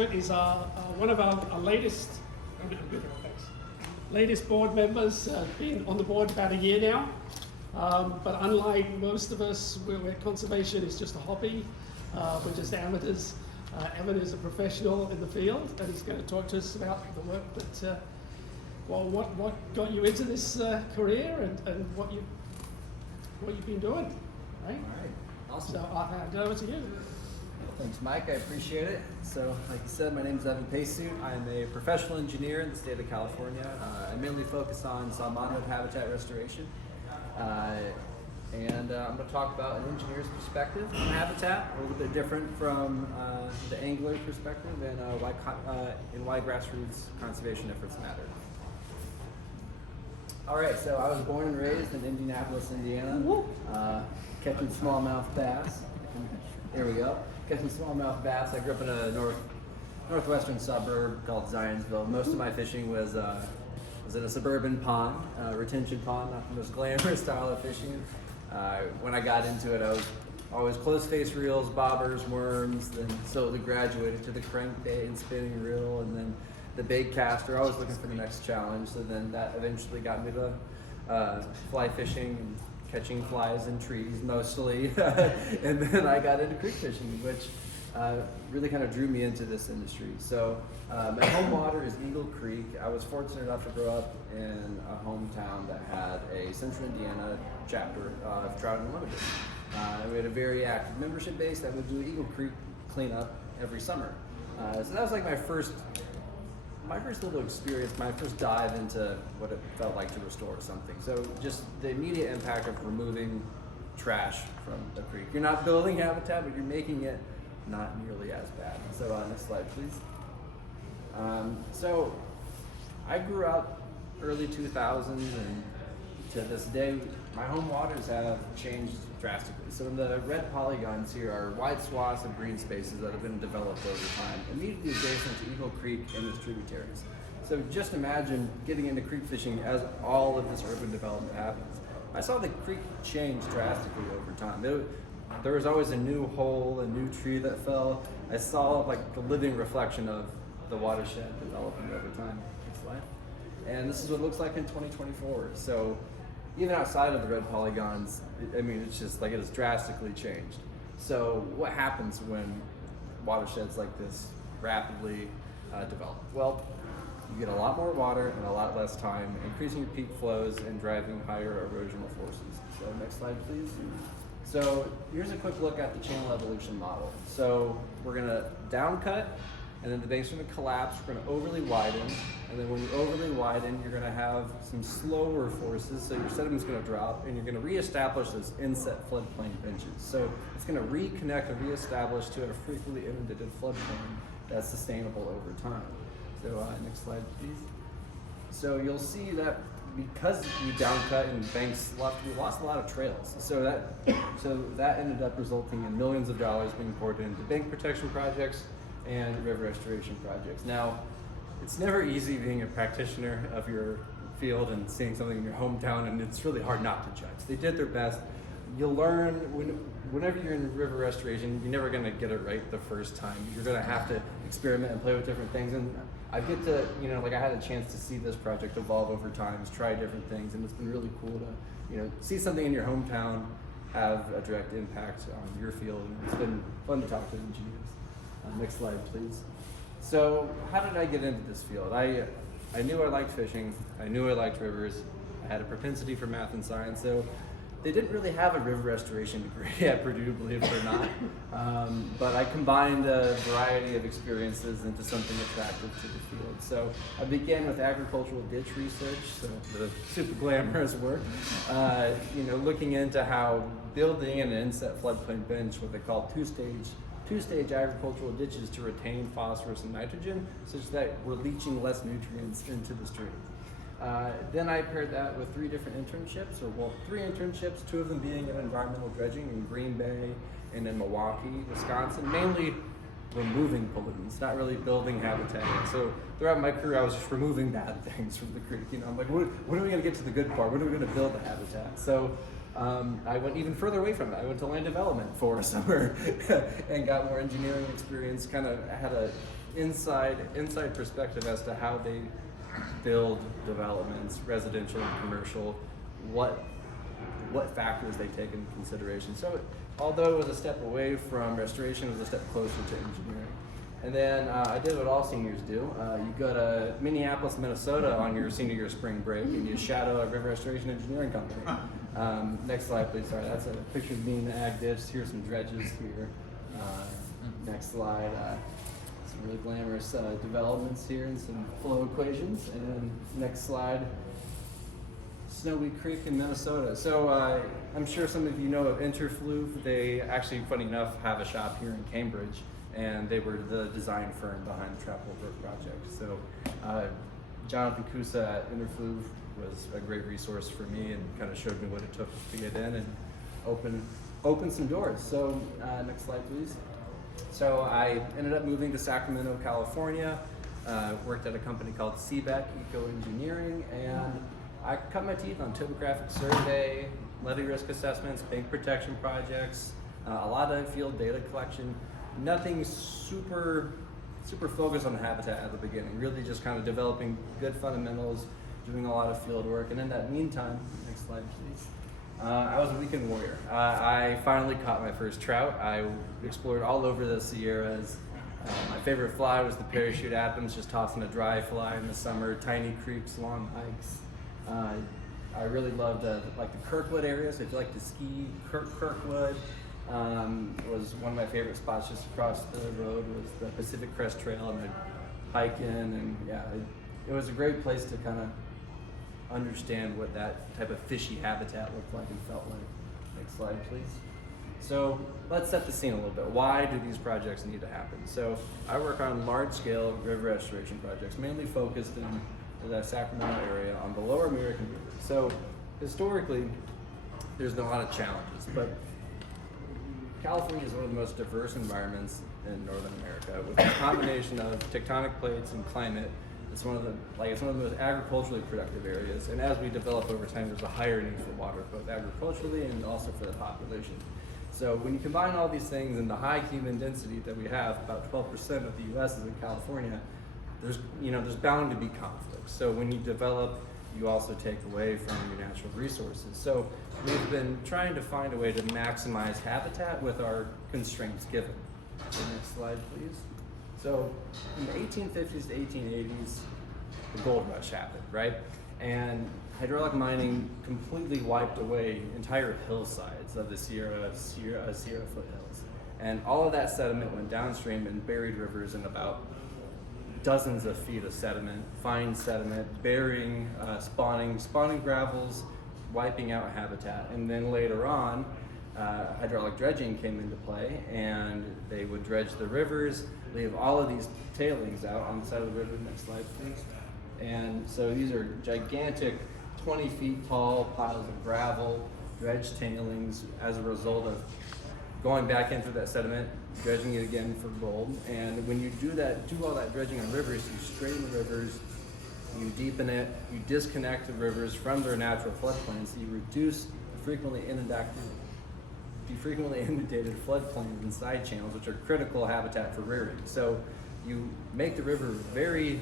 Is one of our latest board members, been on the board about a year now. But unlike most of us, where conservation is just a hobby, we're just amateurs. Evan is a professional in the field, and he's going to talk to us about the work that, what got you into this career and what you've been doing, right? All right, awesome. So I'll hand it over to you. Well, thanks, Mike. I appreciate it. So, like you said, my name is Evan Pesut. I'm a professional engineer in the state of California. I mainly focus on Salmonid habitat restoration. And I'm going to talk about an engineer's perspective on habitat, a little bit different from the angler perspective, and why grassroots conservation efforts matter. All right, so I was born and raised in Indianapolis, Indiana, catching smallmouth bass. There we go. Catching smallmouth bass. I grew up in a northwestern suburb called Zionsville. Most of my fishing was in a suburban pond, retention pond, not the most glamorous style of fishing. When I got into it, I was always close face reels, bobbers, worms, then slowly graduated to the crankbait and spinning reel, and then the bait caster, always looking for the next challenge. So then that eventually got me to fly fishing and catching flies in trees mostly. And then I got into creek fishing, which really kind of drew me into this industry. So my home water is Eagle Creek. I was fortunate enough to grow up in a hometown that had a Central Indiana chapter of Trout Unlimited. We had a very active membership base that would do Eagle Creek cleanup every summer. So that was like my first little experience, my first dive into what it felt like to restore something. So just the immediate impact of removing trash from the creek. You're not building habitat, but you're making it not nearly as bad. So next slide, please. So I grew up early 2000s, and to this day, my home waters have changed drastically. So the red polygons here are wide swaths of green spaces that have been developed over time, immediately adjacent to Eagle Creek and its tributaries. So just imagine getting into creek fishing as all of this urban development happens. I saw the creek change drastically over time. There was always a new hole, a new tree that fell. I saw like the living reflection of the watershed developing over time. Next slide. And this is what it looks like in 2024. So even outside of the red polygons, it's just like it has drastically changed. So what happens when watersheds like this rapidly develop? Well, you get a lot more water in a lot less time, increasing your peak flows and driving higher erosional forces. So next slide, please. So here's a quick look at the channel evolution model. So we're gonna down cut, and then the bank's gonna collapse. We're gonna overly widen, and then when you overly widen, you're gonna have some slower forces, so your sediment's gonna drop, and you're gonna reestablish those inset floodplain benches. So it's gonna reconnect and reestablish to a frequently inundated floodplain that's sustainable over time. So next slide, please. So you'll see that because we downcut and banks left, we lost a lot of trails. So that ended up resulting in millions of dollars being poured into bank protection projects and river restoration projects. Now, it's never easy being a practitioner of your field and seeing something in your hometown, and it's really hard not to judge. They did their best. You'll learn whenever you're in river restoration, you're never gonna get it right the first time. You're gonna have to experiment and play with different things. And I get to, I had a chance to see this project evolve over time, try different things, and it's been really cool to, see something in your hometown have a direct impact on your field. And it's been fun to talk to engineers. Next slide, please. So how did I get into this field? I knew I liked fishing. I knew I liked rivers. I had a propensity for math and science. So they didn't really have a river restoration degree at Purdue, believe it or not. But I combined a variety of experiences into something attractive to the field. So I began with agricultural ditch research, so the super glamorous work, looking into how building an inset floodplain bench, what they call two-stage agricultural ditches to retain phosphorus and nitrogen, such that we're leaching less nutrients into the stream. Then I paired that with three internships, two of them being in environmental dredging in Green Bay and in Milwaukee, Wisconsin, mainly removing pollutants, not really building habitat. So throughout my career, I was just removing bad things from the creek. I'm like, when are we gonna get to the good part? When are we gonna build the habitat? So I went even further away from it. I went to land development for a summer and got more engineering experience, kind of had a inside perspective as to how they build developments, residential and commercial, what factors they take into consideration. So although it was a step away from restoration, it was a step closer to engineering. And then I did what all seniors do. You go to Minneapolis, Minnesota on your senior year spring break and you shadow a river restoration engineering company. Next slide, please. Sorry, that's a picture of me in the ag ditch. Here's some dredges here. Next slide. Some really glamorous developments here and some flow equations. And next slide. Snowy Creek in Minnesota. So I'm sure some of you know of Interfluve. They actually, funny enough, have a shop here in Cambridge, and they were the design firm behind the Trout Unlimited project. So Jonathan Kusa at Interfluve was a great resource for me and kind of showed me what it took to get in and open some doors. So next slide, please. So I ended up moving to Sacramento, California, worked at a company called CBEC Eco Engineering, and I cut my teeth on topographic survey, levee risk assessments, bank protection projects, a lot of field data collection. Nothing super focused on the habitat at the beginning, really just kind of developing good fundamentals, doing a lot of field work. And in that meantime, next slide please, I was a weekend warrior. I finally caught my first trout. I explored all over the Sierras. My favorite fly was the parachute Adams, just tossing a dry fly in the summer, tiny creeks, long hikes. I really loved like the Kirkwood area, so if you like to ski, Kirkwood was one of my favorite spots just across the road was the Pacific Crest Trail, and I'd hike in, and yeah, it was a great place to kind of understand what that type of fishy habitat looked like and felt like. Next slide, please. So let's set the scene a little bit. Why do these projects need to happen? So I work on large-scale river restoration projects, mainly focused in the Sacramento area on the lower American River. So historically, there's been a lot of challenges, but California is one of the most diverse environments in Northern America with a combination of tectonic plates and climate. It's one of the most agriculturally productive areas, and as we develop over time, there's a higher need for water, both agriculturally and also for the population. So when you combine all these things and the high human density that we have, about 12% of the U.S. is in California, there's bound to be conflicts. So when you develop, you also take away from your natural resources. So we've been trying to find a way to maximize habitat with our constraints given. The next slide, please. So in the 1850s to 1880s, the gold rush happened, right? And hydraulic mining completely wiped away entire hillsides of the Sierra foothills. And all of that sediment went downstream and buried rivers in about dozens of feet of sediment, fine sediment, burying, spawning gravels, wiping out habitat. And then later on, hydraulic dredging came into play, and they would dredge the rivers, leave all of these tailings out on the side of the river. Next slide, please. And so these are gigantic 20 feet tall piles of gravel, dredged tailings as a result of going back into that sediment, dredging it again for gold. And when you do all that dredging on rivers, you straighten the rivers, you deepen it, you disconnect the rivers from their natural floodplains, so you reduce the frequently inundated floodplains and side channels, which are critical habitat for rearing. So you make the river a very,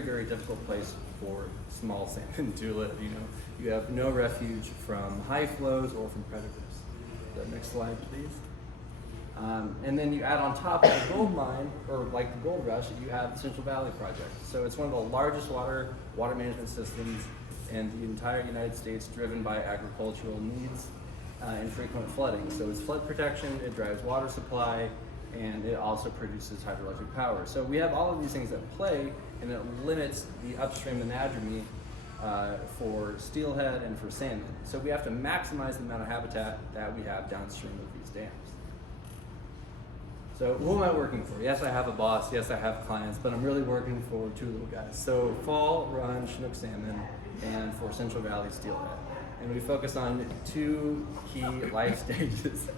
very difficult place for small salmon to live. You have no refuge from high flows or from predators. The next slide, please. And then you add on top of the gold mine, or like the gold rush, you have the Central Valley Project. So it's one of the largest water management systems in the entire United States, driven by agricultural needs and frequent flooding. So it's flood protection, it drives water supply, and it also produces hydroelectric power. So we have all of these things at play, and it limits the upstream anadromy for steelhead and for salmon. So we have to maximize the amount of habitat that we have downstream of these dams. So who am I working for? Yes, I have a boss, yes, I have clients, but I'm really working for two little guys. So fall run Chinook salmon and for Central Valley steelhead. And we focus on two key life stages.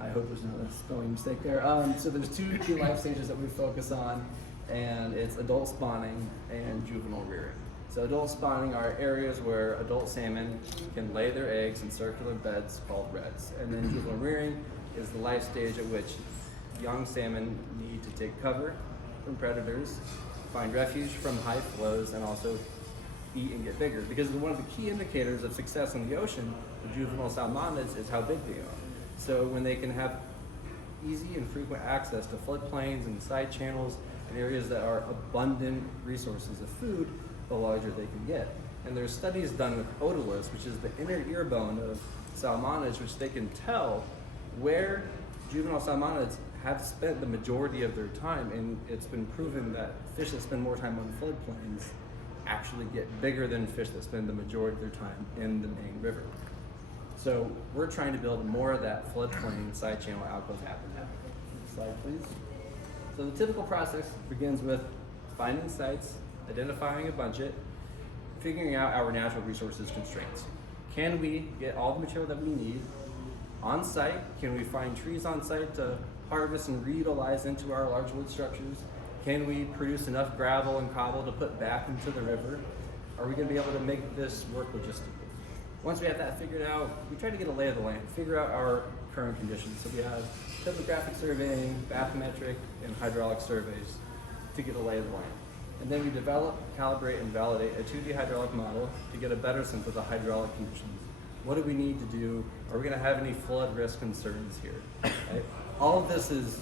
I hope there's not a spelling mistake there. So there's two key life stages that we focus on, and it's adult spawning and juvenile rearing. So adult spawning are areas where adult salmon can lay their eggs in circular beds called redds. And then juvenile rearing is the life stage at which young salmon need to take cover from predators, find refuge from high flows, and also eat and get bigger. Because one of the key indicators of success in the ocean for juvenile salmonids is how big they are. So when they can have easy and frequent access to floodplains and side channels and areas that are abundant resources of food, the larger they can get. And there's studies done with otoliths, which is the inner ear bone of salmonids, which they can tell where juvenile salmonids have spent the majority of their time, and it's been proven that fish that spend more time on floodplains actually get bigger than fish that spend the majority of their time in the main river. So we're trying to build more of that floodplain side channel alcove habitat. Next slide, please. So the typical process begins with finding sites, identifying a budget, figuring out our natural resources constraints. Can we get all the material that we need on site? Can we find trees on site to harvest and reutilize into our large wood structures? Can we produce enough gravel and cobble to put back into the river? Are we going to be able to make this work logistically? Once we have that figured out, we try to get a lay of the land, figure out our current conditions. So we have topographic surveying, bathymetric, and hydraulic surveys to get a lay of the land. And then we develop, calibrate, and validate a 2D hydraulic model to get a better sense of the hydraulic conditions. What do we need to do? Are we going to have any flood risk concerns here? Right? All of this is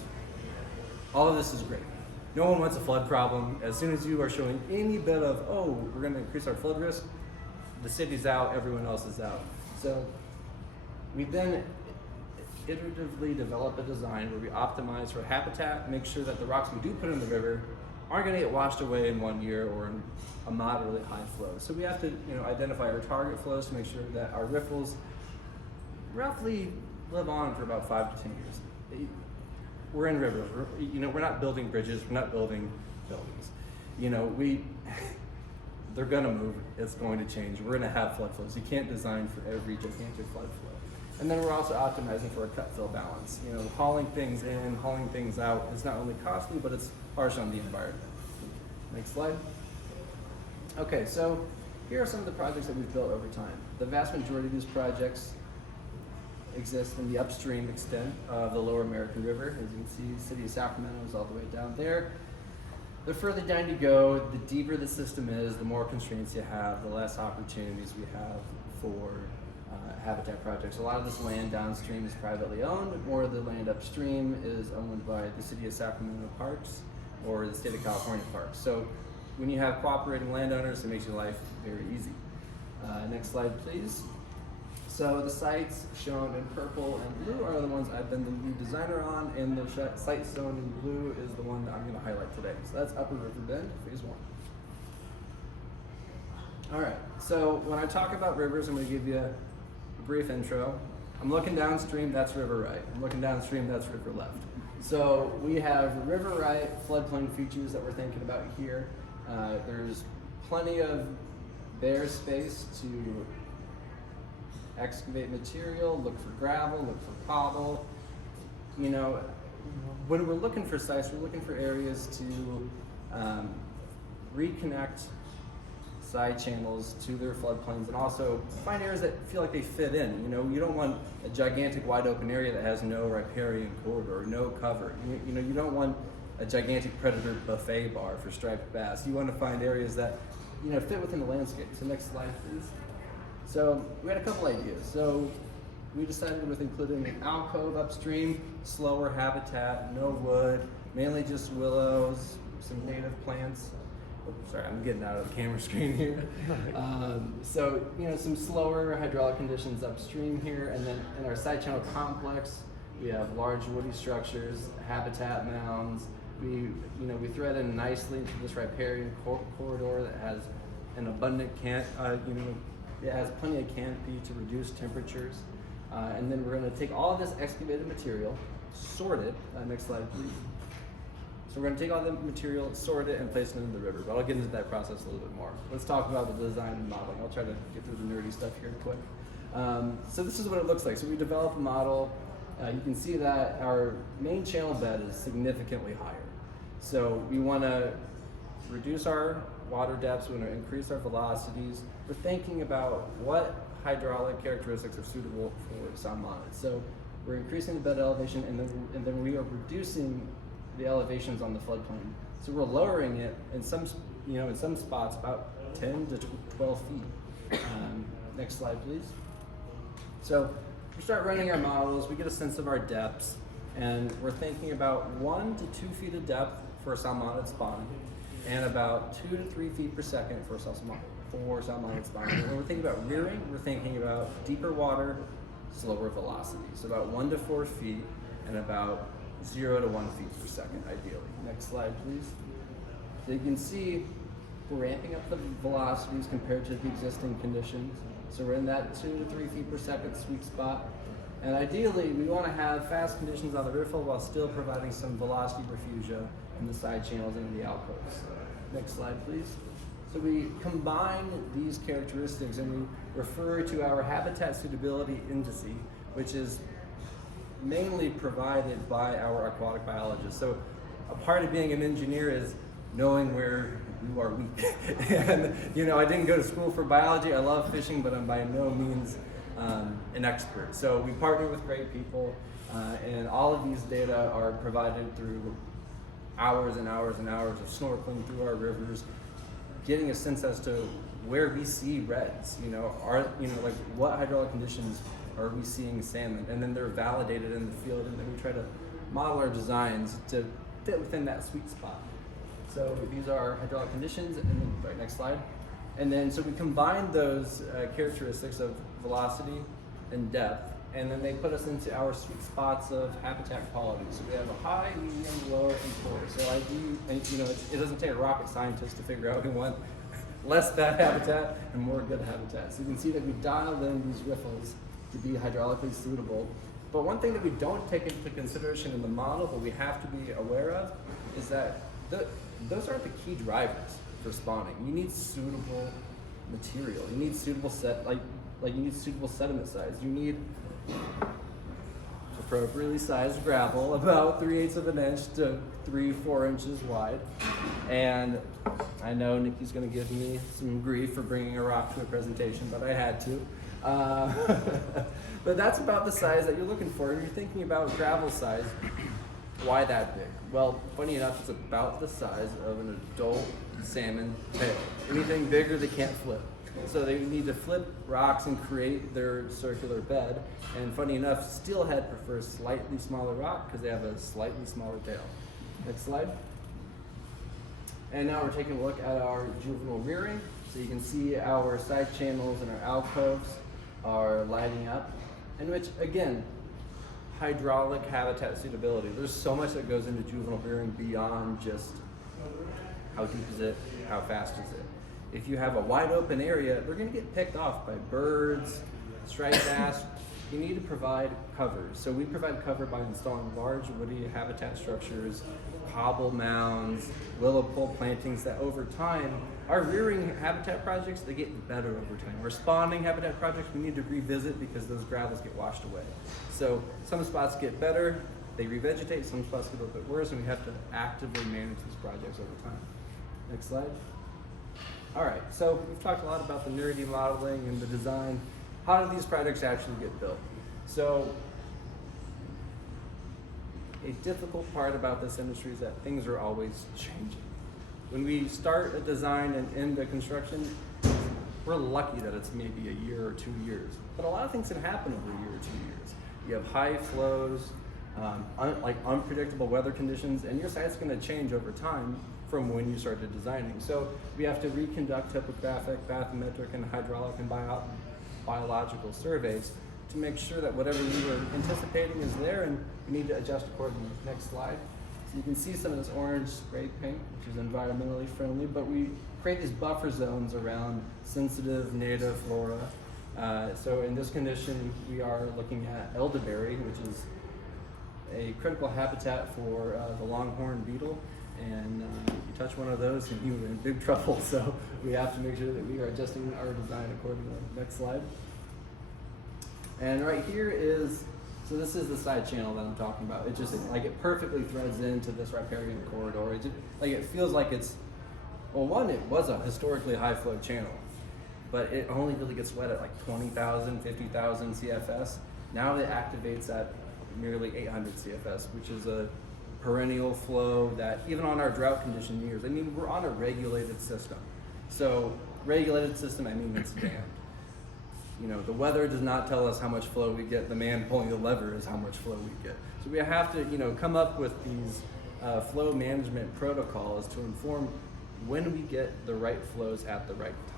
great. No one wants a flood problem. As soon as you are showing any bit of, oh, we're going to increase our flood risk, the city's out, everyone else is out. So we then iteratively develop a design where we optimize for habitat, make sure that the rocks we do put in the river aren't going to get washed away in 1 year or in a moderately high flow. So we have to, identify our target flows to make sure that our riffles roughly live on for about 5 to 10 years. We're in river. We're not building bridges. We're not building buildings. They're going to move. It's going to change. We're going to have flood flows. You can't design for every gigantic flood flow. And then we're also optimizing for a cut-fill balance. Hauling things in, hauling things out is not only costly, but it's harsh on the environment. Next slide. Okay, so here are some of the projects that we've built over time. The vast majority of these projects exist in the upstream extent of the Lower American River. As you can see, City of Sacramento is all the way down there. The further down you go, the deeper the system is, the more constraints you have, the less opportunities we have for habitat projects. A lot of this land downstream is privately owned, but more of the land upstream is owned by the City of Sacramento Parks or the State of California Parks. So when you have cooperating landowners, it makes your life very easy. Next slide, please. So the sites shown in purple and blue are the ones I've been the lead designer on, and the site shown in blue is the one that I'm going to highlight today. So that's Upper River Bend, phase 1. All right, so when I talk about rivers, I'm going to give you a brief intro. I'm looking downstream, that's river right. I'm looking downstream, that's river left. So we have river right floodplain features that we're thinking about here. There's plenty of bare space to excavate material, look for gravel, look for cobble. When we're looking for sites, we're looking for areas to reconnect side channels to their floodplains, and also find areas that feel like they fit in. You don't want a gigantic wide open area that has no riparian corridor, no cover. You don't want a gigantic predator buffet bar for striped bass. You want to find areas that fit within the landscape. So next slide, please. So we had a couple ideas. So we decided with including an alcove upstream, slower habitat, no wood, mainly just willows, some native plants. Sorry, I'm getting out of the camera screen here. So some slower hydraulic conditions upstream here, and then in our side channel complex, we have large woody structures, habitat mounds. We thread in nicely into this riparian corridor that has an abundant it has plenty of canopy to reduce temperatures. And then we're going to take all of this excavated material, sort it. Next slide, please. So we're going to take all the material, sort it, and place it into the river. But I'll get into that process a little bit more. Let's talk about the design and modeling. I'll try to get through the nerdy stuff here quick. So this is what it looks like. So we developed a model. You can see that our main channel bed is significantly higher. So we want to reduce our water depths, we want to increase our velocities. We're thinking about what hydraulic characteristics are suitable for salmonids. So we're increasing the bed elevation, and then we are reducing the elevations on the floodplain. So we're lowering it in some spots about 10 to 12 feet. Next slide, please. So we start running our models, we get a sense of our depths, and we're thinking about 1 to 2 feet of depth for a salmonid spawn, and about 2 to 3 feet per second for salmonid spawn. When we're thinking about rearing, we're thinking about deeper water, slower velocity. So about 1 to 4 feet, and about 0 to 1 feet per second, ideally. Next slide, please. So you can see we're ramping up the velocities compared to the existing conditions. So we're in that 2 to 3 feet per second sweet spot. And ideally, we want to have fast conditions on the riffle while still providing some velocity refugia in the side channels and in the alcoves. Next slide, please. So we combine these characteristics and we refer to our habitat suitability indice, which is mainly provided by our aquatic biologists. So a part of being an engineer is knowing where you are weak. And I didn't go to school for biology. I love fishing, but I'm by no means an expert. So we partner with great people, and all of these data are provided through hours and hours and hours of snorkeling through our rivers, getting a sense as to where we see reds. Like what hydraulic conditions are we seeing salmon, and then they're validated in the field, and then we try to model our designs to fit within that sweet spot. So these are hydraulic conditions, and then, right, next slide. And then, so we combine those characteristics of velocity and depth, and then they put us into our sweet spots of habitat quality. So we have a high, medium, lower, and poor. So it doesn't take a rocket scientist to figure out we want less bad habitat and more good habitat. So you can see that we dialed in these riffles to be hydraulically suitable. But one thing that we don't take into consideration in the model, but we have to be aware of, is that those aren't the key drivers for spawning. You need suitable material. You need suitable you need suitable sediment size. You need appropriately sized gravel, about 3/8 of an inch to 3-4 inches wide. And I know Nikki's going to give me some grief for bringing a rock to a presentation, but I had to. But that's about the size that you're looking for. If you're thinking about gravel size, why that big? Well, funny enough, it's about the size of an adult salmon tail. Anything bigger, they can't flip. So they need to flip rocks and create their circular bed. And funny enough, steelhead prefers slightly smaller rock because they have a slightly smaller tail. Next slide. And now we're taking a look at our juvenile rearing. So you can see our side channels and our alcoves are lighting up, in which, again, hydraulic habitat suitability. There's so much that goes into juvenile rearing beyond just how deep is it, how fast is it. If you have a wide open area, they're going to get picked off by birds, striped bass. You need to provide cover. So we provide cover by installing large woody habitat structures, cobble mounds, willow pole plantings that over time, our rearing habitat projects, they get better over time. Our spawning habitat projects, we need to revisit because those gravels get washed away. So some spots get better, they revegetate, some spots get a little bit worse, and we have to actively manage these projects over time. Next slide. All right, so we've talked a lot about the nerdy modeling and the design. How do these projects actually get built? So a difficult part about this industry is that things are always changing. When we start a design and end a construction, we're lucky that it's maybe a year or 2 years. But a lot of things can happen over a year or 2 years. You have high flows, unpredictable weather conditions, and your site's going to change over time from when you started designing. So we have to reconduct topographic, bathymetric, and hydraulic and biological surveys to make sure that whatever we were anticipating is there, and we need to adjust accordingly. Next slide. So you can see some of this orange spray paint, which is environmentally friendly, but we create these buffer zones around sensitive native flora. So in this condition, we are looking at elderberry, which is a critical habitat for the longhorn beetle. And you touch one of those and you're in big trouble. So we have to make sure that we are adjusting our design accordingly. Next slide. And right here is, so this is the side channel that I'm talking about. It just, it perfectly threads into this riparian corridor. It feels like it's, well, one, it was a historically high flow channel, but it only really gets wet at 20,000, 50,000 CFS. Now it activates at nearly 800 CFS, which is a perennial flow that even on our drought condition years, I mean, we're on a regulated system. So regulated system, I mean, it's dammed. You know, the weather does not tell us how much flow we get. The man pulling the lever is how much flow we get. So we have to, you know, come up with these flow management protocols to inform when we get the right flows at the right time.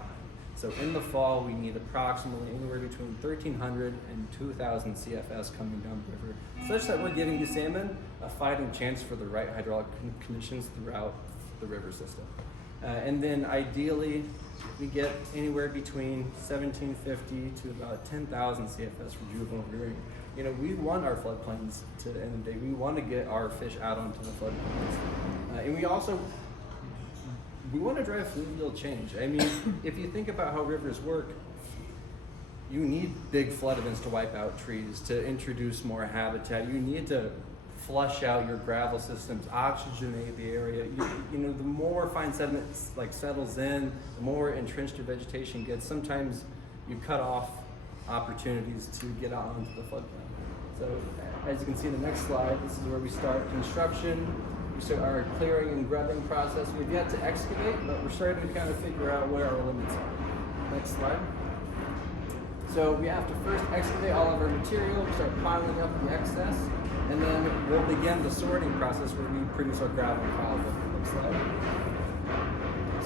So in the fall, we need approximately anywhere between 1,300 and 2,000 CFS coming down the river, such that we're giving the salmon a fighting chance for the right hydraulic conditions throughout the river system. And then ideally, we get anywhere between 1,750 to about 10,000 CFS for juvenile rearing. You know, we want our floodplains to the end of the day. We want to get our fish out onto the floodplains. And we also, we want to drive fluvial change. I mean, if you think about how rivers work, you need big flood events to wipe out trees, to introduce more habitat. You need to flush out your gravel systems, oxygenate the area. You know, the more fine sediment like settles in, the more entrenched your vegetation gets. Sometimes you cut off opportunities to get out onto the floodplain. So as you can see in the next slide, this is where we start construction. We start our clearing and grubbing process. We've yet to excavate, but we're starting to kind of figure out where our limits are. Next slide. So we have to first excavate all of our material, start piling up the excess, and then we'll begin the sorting process where we produce our gravel cobble. Next slide.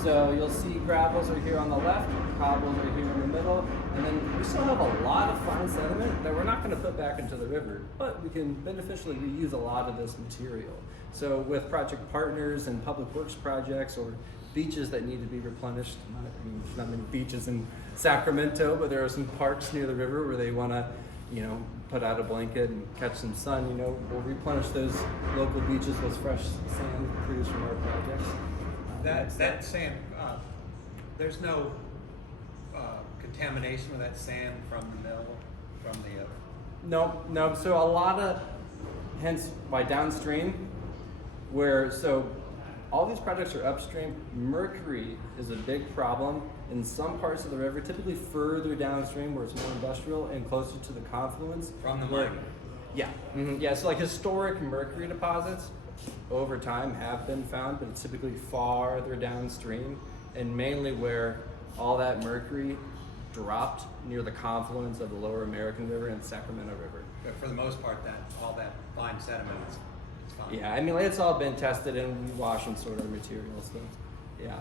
So you'll see gravels are here on the left, cobbles are here in the middle, and then we still have a lot of fine sediment that we're not going to put back into the river, but we can beneficially reuse a lot of this material. So with project partners and public works projects or beaches that need to be replenished, I mean, there's not many beaches in Sacramento, but there are some parks near the river where they want to, you know, put out a blanket and catch some sun. You know, we'll replenish those local beaches with fresh sand produced from our projects. That sand, there's no contamination with that sand from the mill, from the No. So a lot of, hence why downstream, where so all these projects are upstream. Mercury is a big problem in some parts of the river, typically further downstream where it's more industrial and closer to the confluence. from the mine. Yeah. Yeah. So like historic mercury deposits over time have been found, but it's typically farther downstream and mainly where all that mercury dropped near the confluence of the Lower American River and the Sacramento River. But for the most part, all that fine sediment is fine. Yeah, I mean, it's all been tested and we wash and sort our materials. So, yeah,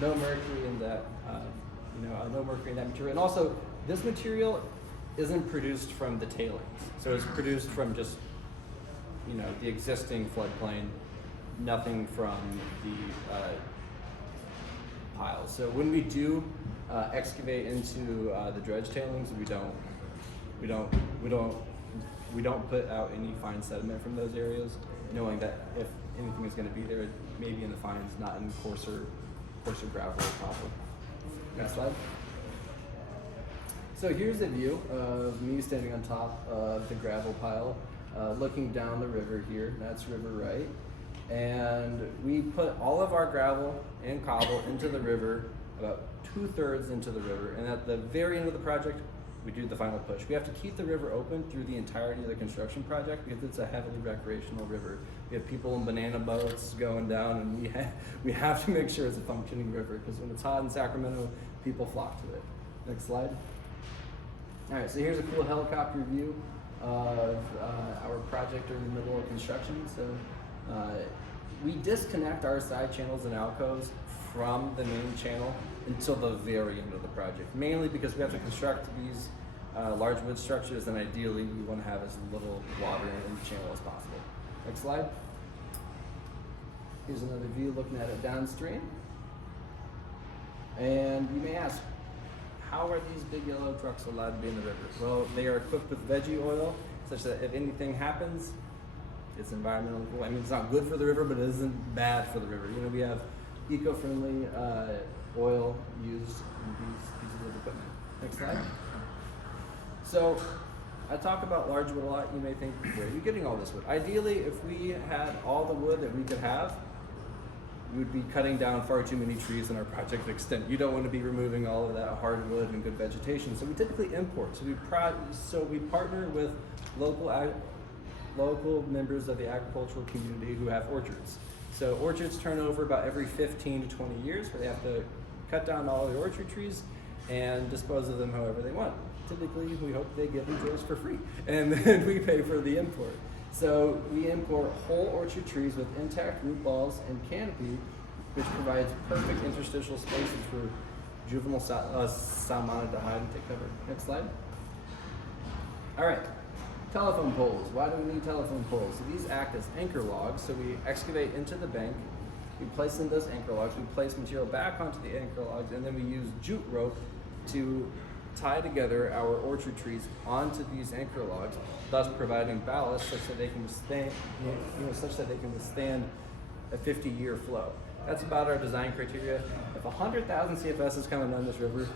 no mercury in that, no mercury in that material. And also, this material isn't produced from the tailings. So it's produced from just, the existing floodplain, nothing from the piles. So when we do excavate into the dredge tailings, we don't put out any fine sediment from those areas, knowing that if anything is going to be there, it may be in the fines, not in coarser gravel or cobble. Next slide. So here's a view of me standing on top of the gravel pile, looking down the river here. That's River Right. And we put all of our gravel and cobble into the river, about 2/3 into the river. And at the very end of the project, we do the final push. We have to keep the river open through the entirety of the construction project because it's a heavily recreational river. We have people in banana boats going down, and we have to make sure it's a functioning river because when it's hot in Sacramento, people flock to it. Next slide. All right, so here's a cool helicopter view of our project during the middle of construction. So we disconnect our side channels and alcoves from the main channel until the very end of the project, mainly because we have to construct these large wood structures, and ideally we want to have as little water in the channel as possible. Next slide. Here's another view looking at it downstream. And you may ask, how are these big yellow trucks allowed to be in the river? Well, they are equipped with veggie oil, such that if anything happens, it's environmentally cool. I mean, it's not good for the river, but it isn't bad for the river. We have eco-friendly oil used in these pieces of equipment. Next slide. So I talk about large wood a lot. You may think, where are you getting all this wood? Ideally, if we had all the wood that we could have, we would be cutting down far too many trees in our project extent. You don't want to be removing all of that hardwood and good vegetation. So we typically import. So we partner with local local members of the agricultural community who have orchards. So orchards turn over about every 15 to 20 years, where they have to cut down all the orchard trees and dispose of them however they want. Typically, we hope they give them to us for free, and then we pay for the import. So we import whole orchard trees with intact root balls and canopy, which provides perfect interstitial spaces for juvenile salmonid to hide and take cover. Next slide. All right, telephone poles. Why do we need telephone poles? So these act as anchor logs. So we excavate into the bank, we place in those anchor logs, we place material back onto the anchor logs, and then we use jute rope to tie together our orchard trees onto these anchor logs, thus providing ballast such that they can withstand a 50-year flow. That's about our design criteria. If 100,000 CFS is coming down this river,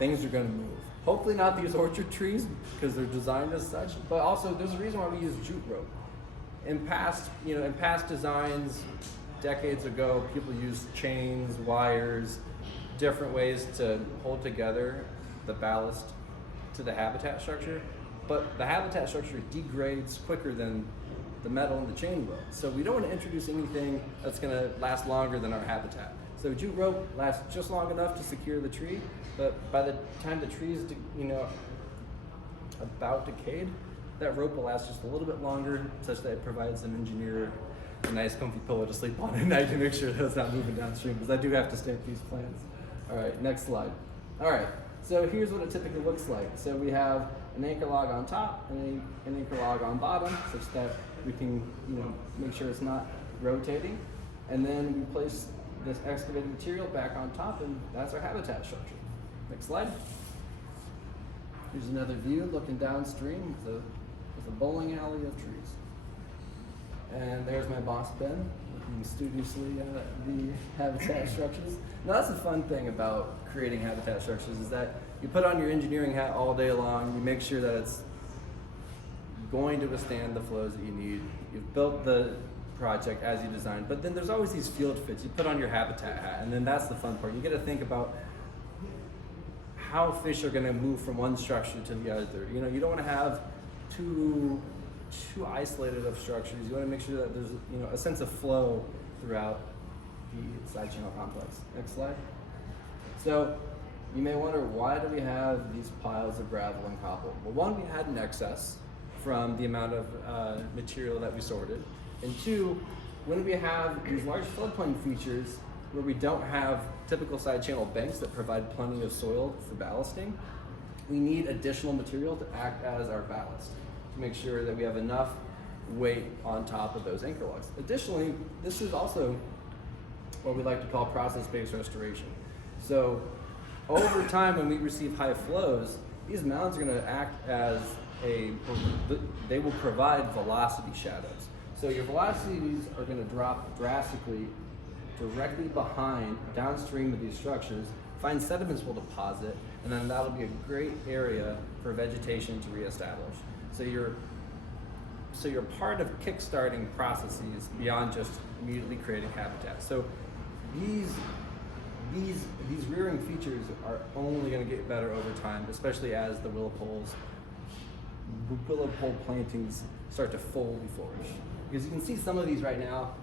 things are going to move. Hopefully not these orchard trees because they're designed as such, but also there's a reason why we use jute rope. In past designs, decades ago, people used chains, wires, different ways to hold together the ballast to the habitat structure, but the habitat structure degrades quicker than the metal and the chain will. So we don't want to introduce anything that's going to last longer than our habitat. So jute rope lasts just long enough to secure the tree, but by the time the tree is, about decayed, that rope will last just a little bit longer, such that it provides an engineer a nice comfy pillow to sleep on at night to make sure that it's not moving downstream, because I do have to stamp these plans. All right, next slide. All right, so here's what it typically looks like. So we have an anchor log on top and an anchor log on bottom, such that we can make sure it's not rotating. And then we place this excavated material back on top, and that's our habitat structure. Next slide. Here's another view looking downstream with a bowling alley of trees. And there's my boss, Ben, looking studiously at the habitat structures. Now that's the fun thing about creating habitat structures, is that you put on your engineering hat all day long, you make sure that it's going to withstand the flows that you need. You've built the project as you designed, but then there's always these field fits. You put on your habitat hat, and then that's the fun part. You get to think about how fish are going to move from one structure to the other. You don't want to have too isolated of structures. You want to make sure that there's a sense of flow throughout the side channel complex. Next slide. So you may wonder, why do we have these piles of gravel and cobble? Well, one, we had an excess from the amount of material that we sorted. And two, when we have these large floodplain features where we don't have typical side channel banks that provide plenty of soil for ballasting, we need additional material to act as our ballast to make sure that we have enough weight on top of those anchor logs. Additionally, this is also what we like to call process-based restoration. So over time, when we receive high flows, these mounds are going to act as they will provide velocity shadows. So your velocities are going to drop drastically directly behind, downstream of these structures. Fine sediments will deposit, and then that'll be a great area for vegetation to reestablish. So you're part of kickstarting processes beyond just immediately creating habitat. So these rearing features are only going to get better over time, especially as the willow pole plantings start to fully flourish. Because you can see some of these right now,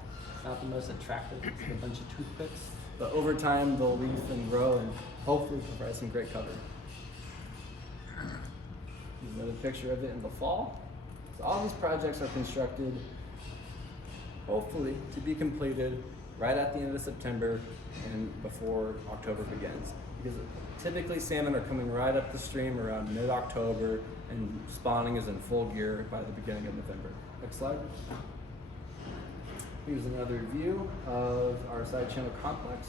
not the most attractive, it's a bunch of toothpicks, but over time they'll leaf and grow and hopefully provide some great cover. Here's another picture of it in the fall. So all these projects are constructed, hopefully, to be completed right at the end of September and before October begins. Because typically salmon are coming right up the stream around mid-October, and spawning is in full gear by the beginning of November. Next slide. Here's another view of our side channel complex.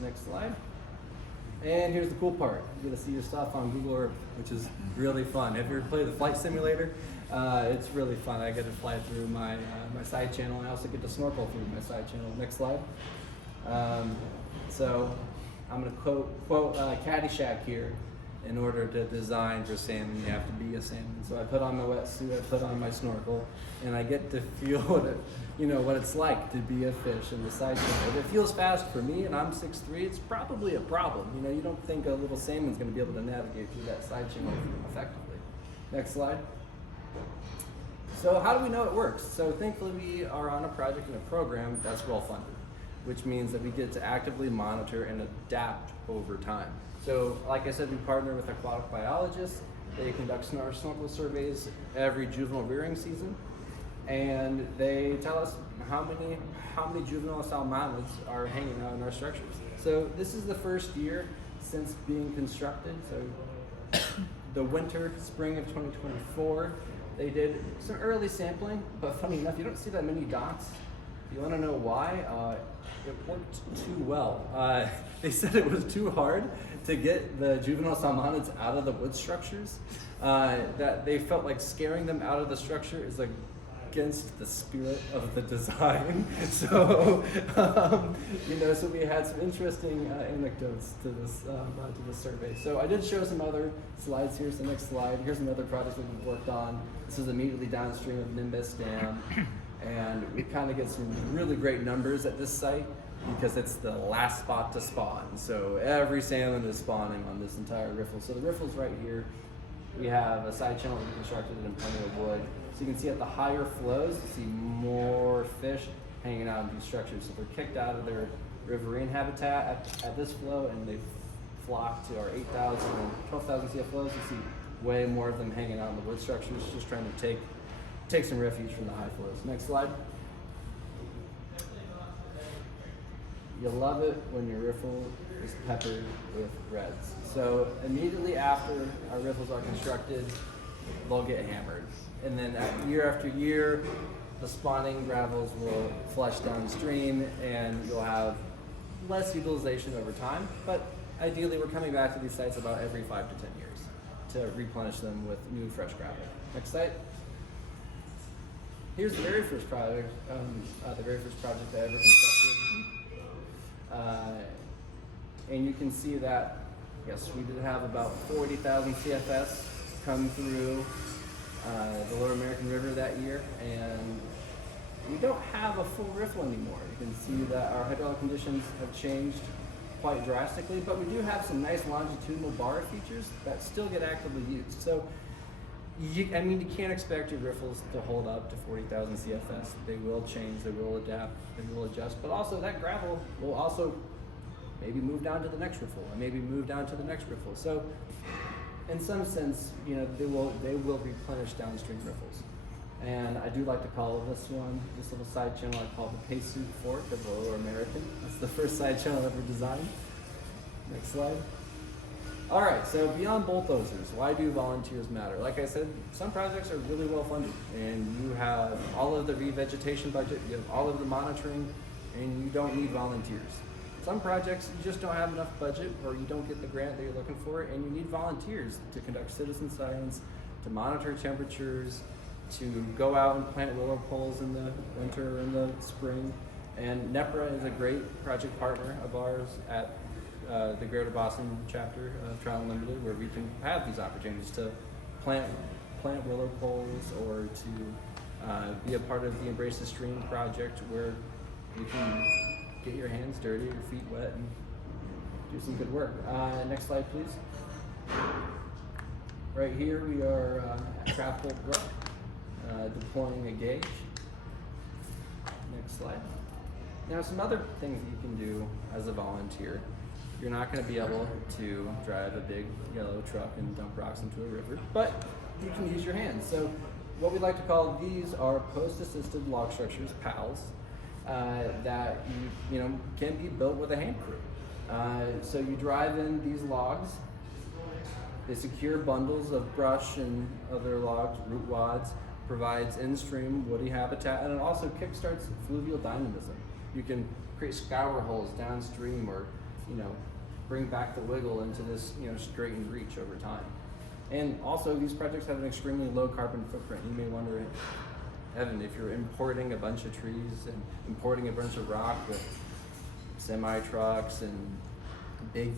Next slide. And here's the cool part. You get to see your stuff on Google Earth, which is really fun. Have you ever played the flight simulator? It's really fun. I get to fly through my side channel, and I also get to snorkel through my side channel. Next slide. So I'm going to quote Caddyshack here. In order to design for salmon, you have to be a salmon. So I put on my wetsuit, I put on my snorkel, and I get to feel what it's like to be a fish in the side channel. If it feels fast for me, and I'm 6'3", it's probably a problem. You don't think a little salmon's going to be able to navigate through that side channel effectively. Next slide. So how do we know it works? So thankfully we are on a project and a program that's well funded, which means that we get to actively monitor and adapt over time. So like I said, we partner with aquatic biologists. They conduct snorkel surveys every juvenile rearing season, and they tell us how many juvenile salmonids are hanging out in our structures. So this is the first year since being constructed. So the winter, spring of 2024, they did some early sampling, but funny enough, you don't see that many dots. You want to know why? It worked too well. They said it was too hard to get the juvenile salmonids out of the wood structures, that they felt like scaring them out of the structure is against the spirit of the design. So, so we had some interesting anecdotes to this survey. So I did show some other slides. Here's the next slide. Here's another project that we've worked on. This is immediately downstream of Nimbus Dam. And we kind of get some really great numbers at this site because it's the last spot to spawn. So every salmon is spawning on this entire riffle. So the riffle's right here. We have a side channel that we constructed in plenty of wood. So you can see at the higher flows, you see more fish hanging out in these structures. So they're kicked out of their riverine habitat at this flow, and they flock to our 8,000 and 12,000 CF flows. You see way more of them hanging out in the wood structures, just trying to take some refuge from the high flows. Next slide. You'll love it when your riffle is peppered with reds. So immediately after our riffles are constructed, they'll get hammered. And then year after year, the spawning gravels will flush downstream and you'll have less utilization over time. But ideally, we're coming back to these sites about every 5 to 10 years to replenish them with new fresh gravel. Next site. Here's the very first project, I ever constructed. And you can see that, yes, we did have about 40,000 CFS come through the Lower American River that year, and we don't have a full riffle anymore. You can see that our hydraulic conditions have changed quite drastically, but we do have some nice longitudinal bar features that still get actively used. So you can't expect your riffles to hold up to 40,000 CFS. They will change, they will adapt, they will adjust, but also that gravel will also maybe move down to the next riffle, and maybe move down to the next riffle. So in some sense, they will replenish downstream riffles. And I do like to call this little side channel, I call the Pesut fork of the Lower American. That's the first side channel ever designed. Next slide. All right, so beyond bulldozers, why do volunteers matter? Like I said, some projects are really well funded, and you have all of the revegetation budget, you have all of the monitoring, and you don't need volunteers. Some projects, you just don't have enough budget, or you don't get the grant that you're looking for, and you need volunteers to conduct citizen science, to monitor temperatures, to go out and plant willow poles in the winter or in the spring. And NEPRA is a great project partner of ours at the Greater Boston chapter of Trout Unlimited, where we can have these opportunities to plant willow poles, or to be a part of the Embrace the Stream project, where you can get your hands dirty, your feet wet, and do some good work. Next slide, please. Right here we are at Trapple Brook, deploying a gauge. Next slide. Now, some other things that you can do as a volunteer. You're not going to be able to drive a big yellow truck and dump rocks into a river, but you can use your hands. So what we like to call these are post-assisted log structures, PALs, that can be built with a hand crew. So you drive in these logs. They secure bundles of brush and other logs, root wads, provides in-stream woody habitat, and it also kickstarts fluvial dynamism. You can create scour holes downstream, or bring back the wiggle into this straightened reach over time. And also, these projects have an extremely low carbon footprint. You may wonder, Evan, if you're importing a bunch of trees and importing a bunch of rock with semi trucks and big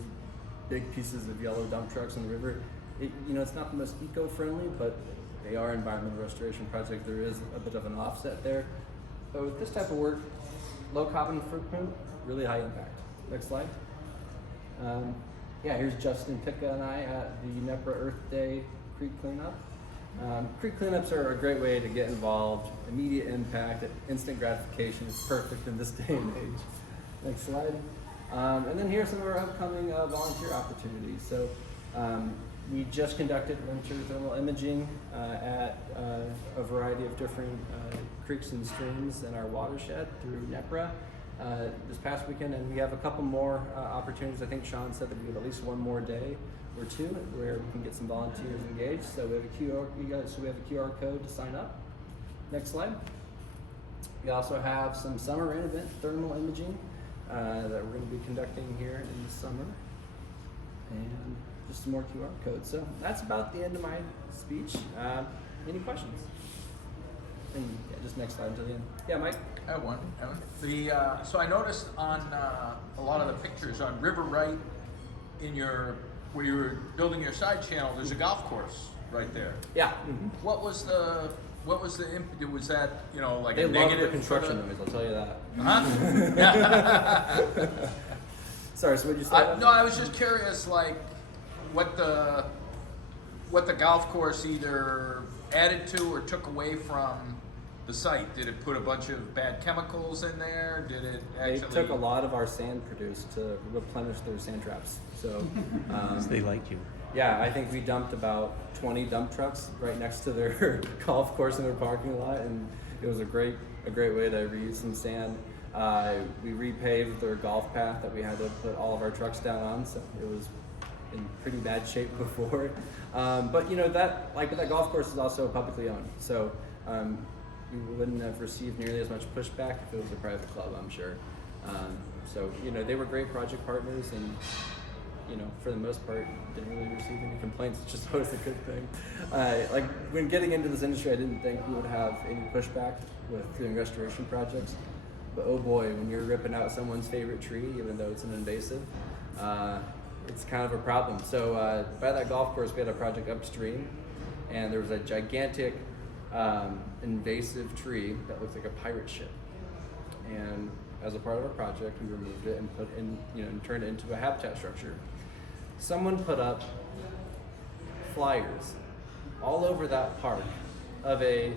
pieces of yellow dump trucks in the river, it's not the most eco-friendly, but they are environmental restoration projects. There is a bit of an offset there. But with this type of work, low carbon footprint, really high impact. Next slide. Here's Justin Picca and I at the NEPRA Earth Day Creek cleanup. Creek cleanups are a great way to get involved. Immediate impact, instant gratification. It's perfect in this day and age. Next slide. And then here's some of our upcoming volunteer opportunities. So we just conducted winter thermal imaging at a variety of different creeks and streams in our watershed through NEPRA this past weekend, and we have a couple more opportunities. I think Sean said that we have at least one more day or two where we can get some volunteers engaged. So we have a QR code to sign up. Next slide. We also have some summer rain event thermal imaging that we're going to be conducting here in the summer, and just some more QR codes. So that's about the end of my speech. Any questions? And yeah, just next slide until the end. Yeah, Mike? I have one. So I noticed on a lot of the pictures on River Right where you were building your side channel, there's a golf course right there. Yeah. What was the impetus? Was that, like They a love negative the construction for noise, I'll tell you that. Huh? Sorry, so what'd you say? No, I was just curious, like, what the golf course either added to or took away from the site. Did it put a bunch of bad chemicals in there? Did it They actually? took a lot of our sand produced to replenish their sand traps. So They like you. yeah, I think we dumped about 20 dump trucks right next to their golf course in their parking lot, and it was a great way to reuse some sand. We repaved their golf path that we had to put all of our trucks down on, so it was in pretty bad shape before. But that golf course is also publicly owned, so we wouldn't have received nearly as much pushback if it was a private club, I'm sure. So they were great project partners, and for the most part, didn't really receive any complaints, which is always a good thing. Like when getting into this industry, I didn't think we would have any pushback with doing restoration projects. But oh boy, when you're ripping out someone's favorite tree, even though it's an invasive, it's kind of a problem. So by that golf course, we had a project upstream, and there was a gigantic invasive tree that looked like a pirate ship. And as a part of our project, we removed it and and turned it into a habitat structure. Someone put up flyers all over that park of a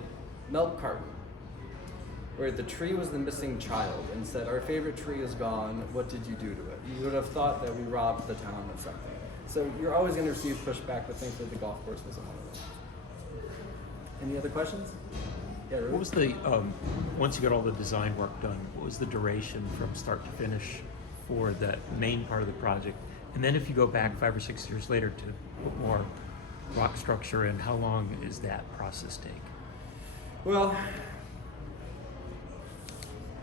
milk carton where the tree was the missing child and said, "Our favorite tree is gone. What did you do to it?" You would have thought that we robbed the town of something. So you're always going to receive pushback, but thankfully the golf course wasn't one of them. Any other questions? Yeah, Ruth? What was the, once you got all the design work done, what was the duration from start to finish for that main part of the project? And then if you go back 5 or 6 years later to put more rock structure in, how long is that process take? Well,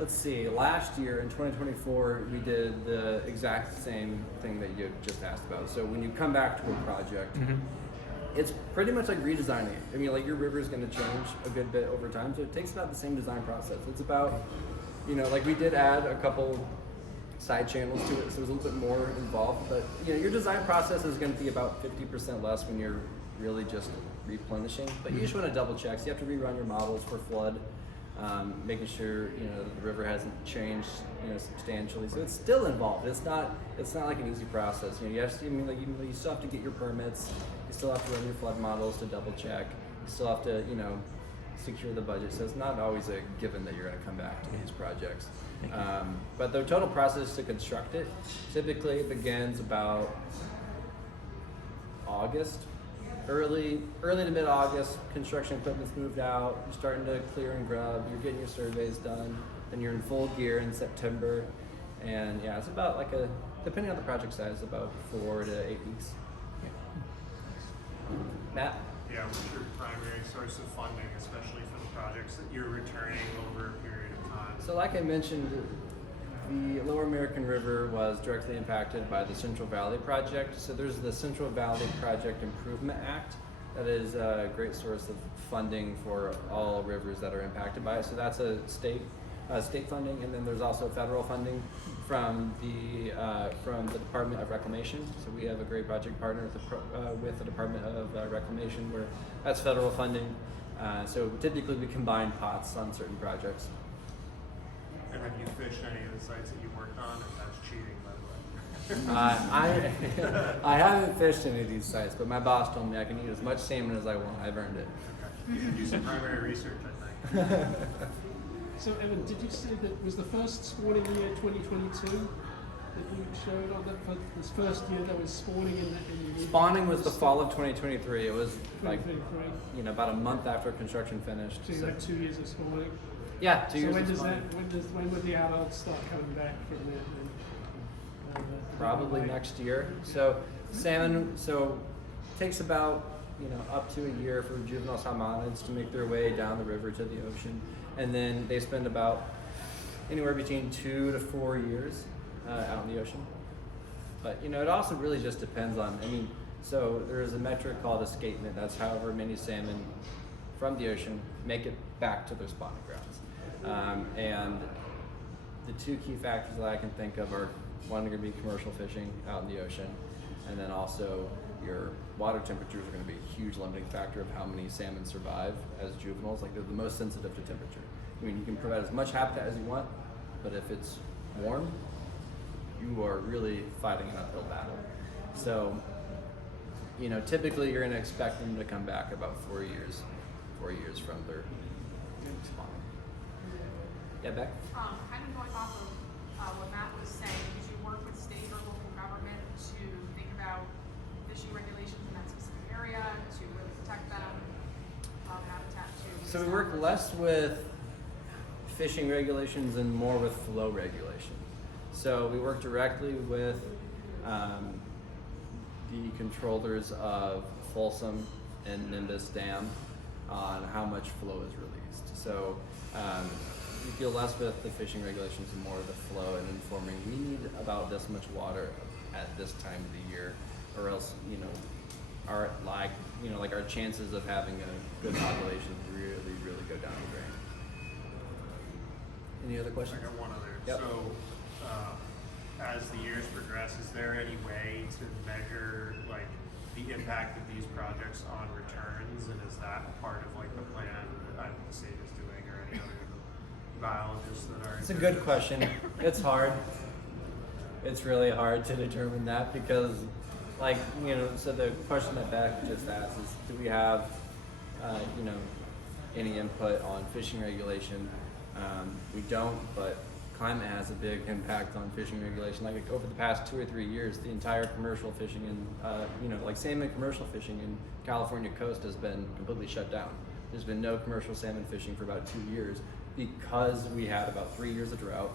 let's see. Last year in 2024, we did the exact same thing that you just asked about. So when you come back to a project, it's pretty much like redesigning it. I mean, like your river is going to change a good bit over time, so it takes about the same design process. It's about, like we did add a couple side channels to it, so it was a little bit more involved. But your design process is going to be about 50% less when you're really just replenishing. But you just want to double check. So you have to rerun your models for flood, making sure the river hasn't changed substantially. So it's still involved. It's not like an easy process. You have to, you still have to get your permits. You still have to run your flood models to double check. You still have to secure the budget. So it's not always a given that you're going to come back to these projects. But the total process to construct it typically begins about August. Early to mid-August, construction equipment's moved out, you're starting to clear and grub, you're getting your surveys done, then you're in full gear in September, and yeah, it's about depending on the project size, about 4 to 8 weeks. Matt? Yeah, what's your primary source of funding, especially for the projects that you're returning over a period of time? So like I mentioned, the Lower American River was directly impacted by the Central Valley Project. So there's the Central Valley Project Improvement Act that is a great source of funding for all rivers that are impacted by it. So that's a state funding, and then there's also federal funding from the Department of Reclamation. So we have a great project partner with the Department of Reclamation, where that's federal funding. So typically we combine pots on certain projects. And have you fished any of the sites that you worked on, or that's cheating, by the way? I I haven't fished any of these sites, but my boss told me I can eat as much salmon as I want. I've earned it. You should do some primary research, I think. So Evan, did you say that was the first spawning year 2022 that you showed on that for this first year that was spawning in the Spawning was the fall of 2023. It was like 2023? about a month after construction finished. So you had 2 years of spawning. Yeah, 2 years. So when of does spawning. when would the adults start coming back from there? Probably next year. So salmon, takes about up to a year for juvenile salmonids to make their way down the river to the ocean, and then they spend about anywhere between 2 to 4 years out in the ocean. But it also really just depends on. So there is a metric called escapement. That's however many salmon from the ocean make it back to their spawning grounds, and the two key factors that I can think of are one, going to be commercial fishing out in the ocean, and then also your water temperatures are going to be a huge limiting factor of how many salmon survive as juveniles. Like they're the most sensitive to temperature. You can provide as much habitat as you want, but if it's warm, you are really fighting an uphill battle. So, typically you're going to expect them to come back about 4 years from their spawn. Yeah, Beck? Kind of going off of what Matt was saying, did you work with state or local government to think about fishing regulations in that specific area to really protect them, habitat to? So we work less with fishing regulations and more with flow regulations. So we work directly with the controllers of Folsom and Nimbus Dam on how much flow is released. So we deal less with the fishing regulations and more with the flow and informing we need about this much water at this time of the year, or else our our chances of having a good population really go down the drain. Any other I questions? got one other. Yep. So, as the years progress, is there any way to measure like the impact of these projects on returns, and is that part of like the plan that the state is doing, or any other biologists that are? It's a good question. It's hard. It's really hard to determine that because, so the question that Beck just asked is, do we have, any input on fishing regulation? We don't, but climate has a big impact on fishing regulation. Like over the past 2 or 3 years, the entire commercial fishing and, salmon commercial fishing in California coast has been completely shut down. There's been no commercial salmon fishing for about 2 years because we had about 3 years of drought.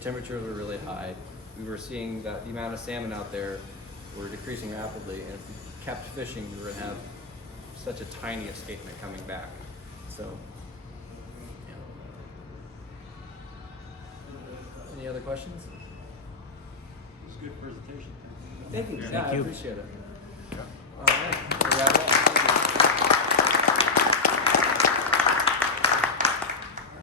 Temperatures were really high. We were seeing that the amount of salmon out there were decreasing rapidly, and if we kept fishing, we were going to have such a tiny escapement coming back. So, any other questions? It was a good presentation. Thank you. Thank Yeah, I you. appreciate it.